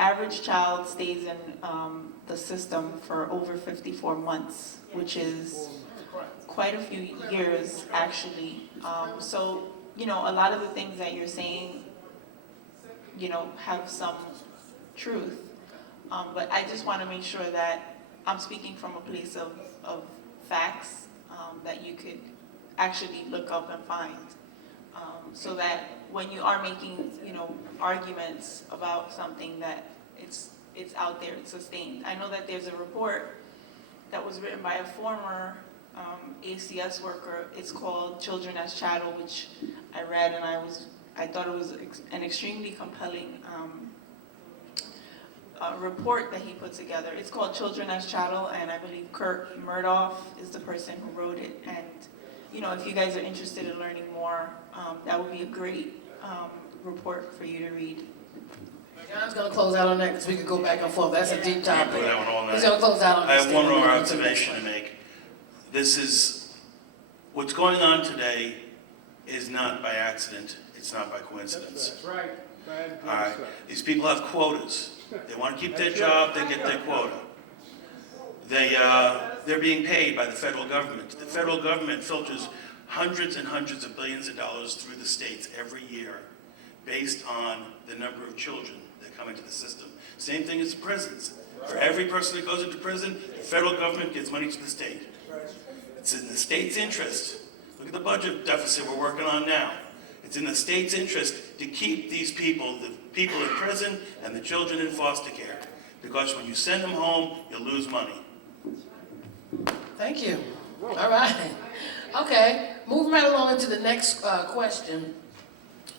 average child stays in the system for over 54 months, which is quite a few years, actually. So, you know, a lot of the things that you're saying, you know, have some truth. But I just want to make sure that I'm speaking from a place of facts that you could actually look up and find. So that when you are making, you know, arguments about something, that it's out there, it's sustained. I know that there's a report that was written by a former ACS worker. It's called Children as Chattel, which I read, and I thought it was an extremely compelling report that he put together. It's called Children as Chattel, and I believe Kurt Murdoch is the person who wrote it. And you know, if you guys are interested in learning more, that would be a great report for you to read. John's going to close out on that because we could go back and forth. That's a deep topic. That one all night. He's going to close out on I this. have one more observation to make. This is, what's going on today is not by accident. It's not by coincidence. That's right. All right. These people have quotas. They want to keep their job, they get their quota. They're being paid by the federal government. The federal government filters hundreds and hundreds of billions of dollars through the states every year based on the number of children that come into the system. Same thing as prisons. For every person that goes into prison, the federal government gives money to the state. It's in the state's interest. Look at the budget deficit we're working on now. It's in the state's interest to keep these people, the people in prison and the children in foster care. Because when you send them home, you lose money. Thank you. All right. Okay. Moving right along into the next question.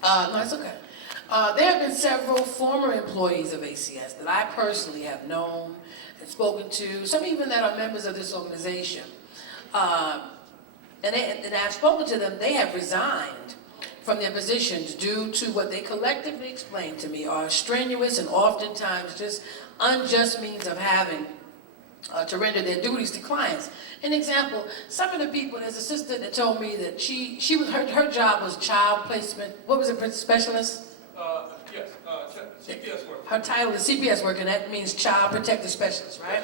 No, it's okay. There have been several former employees of ACS that I personally have known and spoken to, some even that are members of this organization. And I've spoken to them. They have resigned from their positions due to what they collectively explained to me are strenuous and oftentimes just unjust means of having to render their duties to clients. An example, some of the people, there's a sister that told me that her job was child placement, what was it, specialist? Yes, CPS work. Her title is CPS worker, and that means child protective specialist, right?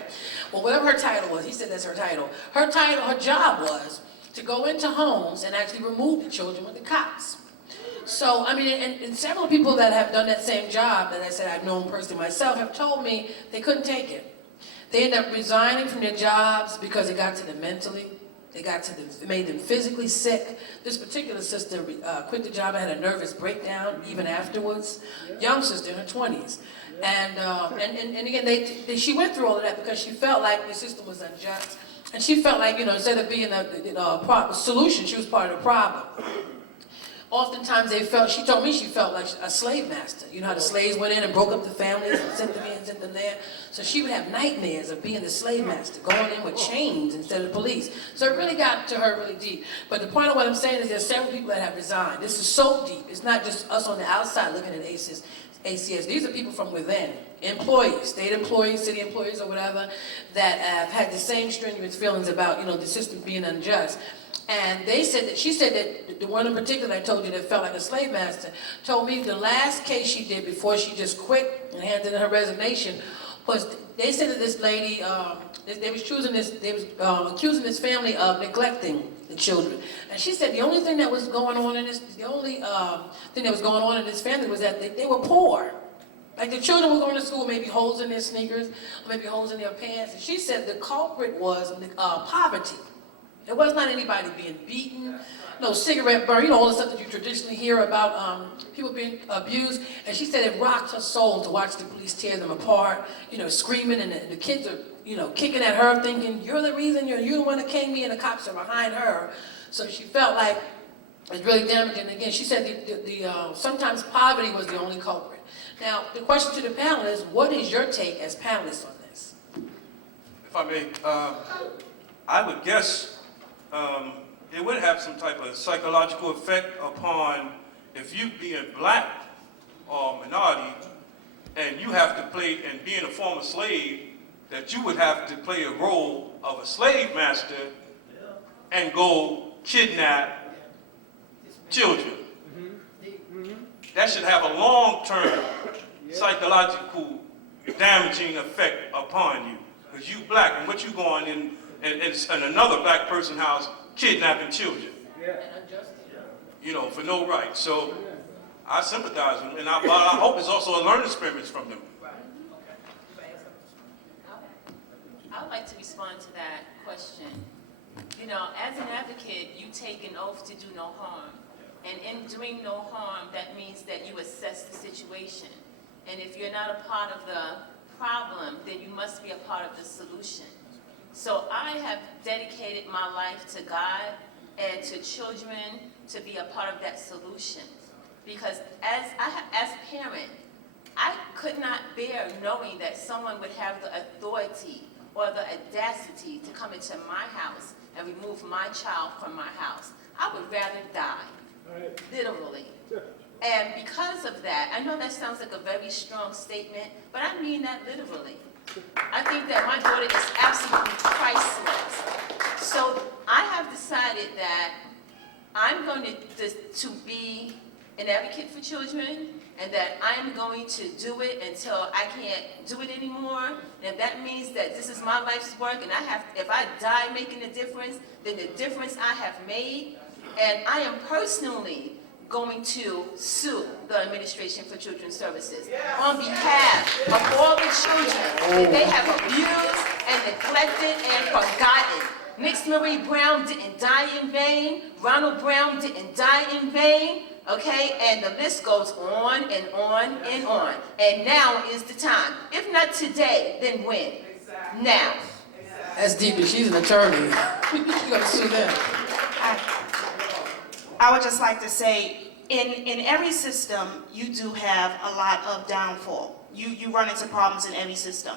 Well, whatever her title was, he said that's her title. Her job was to go into homes and actually remove the children with the cops. So, I mean, and several people that have done that same job that I said I've known personally myself have told me they couldn't take it. They ended up resigning from their jobs because it got to them mentally. It made them physically sick. This particular sister quit the job and had a nervous breakdown even afterwards. Young sister in her 20s. And again, she went through all of that because she felt like the system was unjust. And she felt like, you know, instead of being a solution, she was part of the problem. Oftentimes she told me she felt like a slave master. You know how the slaves went in and broke up the families and sent them in, sent them there? So she would have nightmares of being the slave master, going in with chains instead of police. So it really got to her really deep. But the point of what I'm saying is there's several people that have resigned. This is so deep. It's not just us on the outside looking at ACS. These are people from within, employees, state employees, city employees or whatever, that have had the same strenuous feelings about, you know, the system being unjust. And she said that the one in particular I told you that felt like a slave master told me the last case she did before she just quit and handed in her resignation was, they said that this lady, they was accusing this family of neglecting the children. And she said the only thing that was going on in this, family was that they were poor. Like the children were going to school, maybe holes in their sneakers, or maybe holes in their pants. And she said the culprit was poverty. It was not anybody being beaten, no cigarette burn, you know, all the stuff that you traditionally hear about people being abused. And she said it rocked her soul to watch the police tear them apart, you know, screaming, and the kids are, you know, kicking at her, thinking, you're the reason, you're the one that came me, and the cops are behind her. So she felt like it was really damaging. And again, she said sometimes poverty was the only culprit. Now, the question to the panel is, what is your take as panelists on this? If I may, I would guess it would have some type of psychological effect upon, if you being black or minority, and you have to play, and being a former slave, that you would have to play a role of a slave master and go kidnap children. That should have a long-term psychological damaging effect upon you. Because you black, and what you going in another black person's house kidnapping children. You know, for no right. So I sympathize with them, and I hope it's also a learning experience from them. I would like to respond to that question. You know, as an advocate, you take an oath to do no harm. And in doing no harm, that means that you assess the situation. And if you're not a part of the problem, then you must be a part of the solution. So I have dedicated my life to God and to children to be a part of that solution. Because as a parent, I could not bear knowing that someone would have the authority or the audacity to come into my house and remove my child from my house. I would rather die, literally. And because of that, I know that sounds like a very strong statement, but I mean that literally. I think that my daughter is absolutely priceless. So I have decided that I'm going to be an advocate for children, and that I'm going to do it until I can't do it anymore. And that means that this is my life's work, and if I die making a difference, then the difference I have made. And I am personally going to sue the Administration for Children's Services on behalf of all the children that they have abused and neglected and forgotten. Nix Marie Brown didn't die in vain. Ronald Brown didn't die in vain. Okay, and the list goes on and on and on. And now is the time. If not today, then when? Now. That's deep, and she's an attorney. She's gonna sue them. I would just like to say, in every system, you do have a lot of downfall. You run into problems in every system.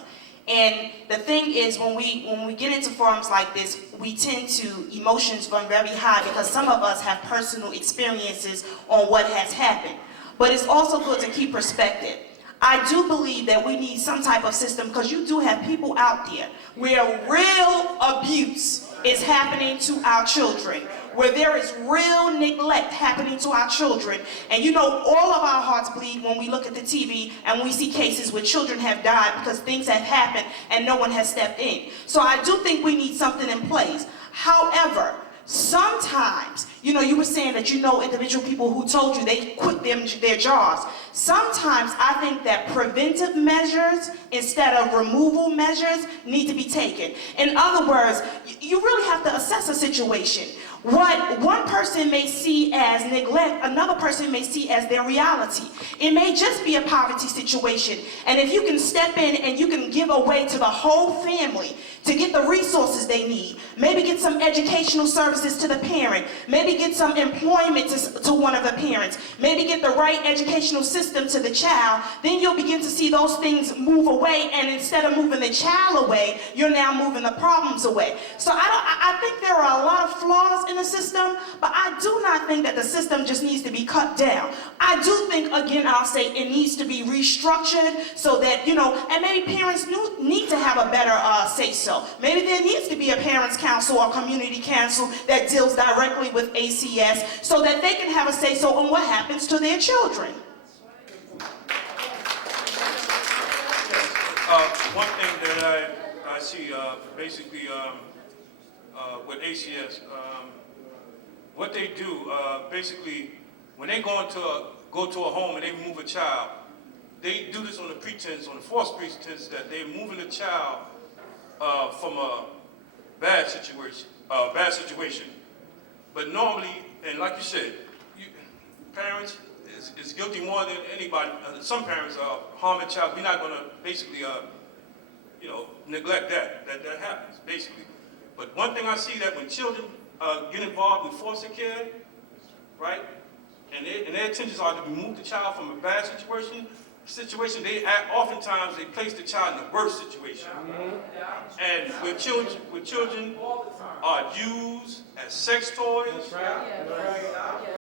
And the thing is, when we get into forums like this, we tend to, emotions run very high because some of us have personal experiences on what has happened. But it's also good to keep perspective. I do believe that we need some type of system, because you do have people out there where real abuse is happening to our children, where there is real neglect happening to our children. And you know, all of our hearts bleed when we look at the TV and we see cases where children have died because things have happened and no one has stepped in. So I do think we need something in place. However, sometimes, you know, you were saying that you know individual people who told you they quit their jobs. Sometimes I think that preventive measures instead of removal measures need to be taken. In other words, you really have to assess a situation. What one person may see as neglect, another person may see as their reality. It may just be a poverty situation. And if you can step in and you can give away to the whole family to get the resources they need, maybe get some educational services to the parent, maybe get some employment to one of the parents, maybe get the right educational system to the child, then you'll begin to see those things move away, and instead of moving the child away, you're now moving the problems away. So I think there are a lot of flaws in the system, but I do not think that the system just needs to be cut down. I do think, again, I'll say it needs to be restructured so that, you know, and maybe parents need to have a better say-so. Maybe there needs to be a parents' council or community council that deals directly with ACS so that they can have a say-so on what happens to their children. One thing that I see basically with ACS, what they do basically, when they go to a home and they move a child, they do this on the false pretense that they're moving the child from a bad situation. But normally, and like you said, parents is guilty more than anybody. Some parents harm a child. We're not going to basically, neglect that happens basically. But one thing I see that when children get involved in foster care, right, and their intentions are to remove the child from a bad situation, oftentimes they place the child in a worse situation. And where children are used as sex toys,